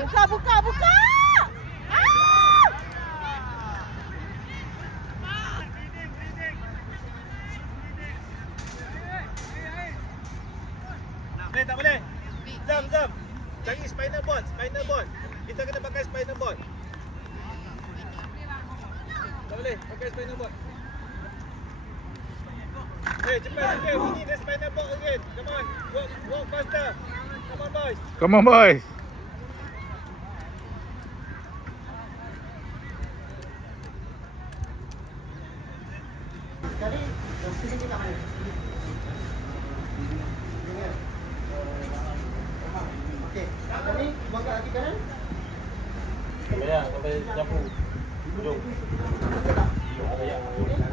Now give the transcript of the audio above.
Buka, buka, buka! Tak boleh. Jam. Cari spinal board. Kita kena pakai spinal board. Tak boleh, pakai spinal board. Cepat sikit. Bunyi the spinal board again. Come on. Walk faster. Come on, boys. Come on, boys. Tadi, sini kita mana? Okey, tadi buang kat kaki kanan. Ya, sampai campur. Hujung. Okey.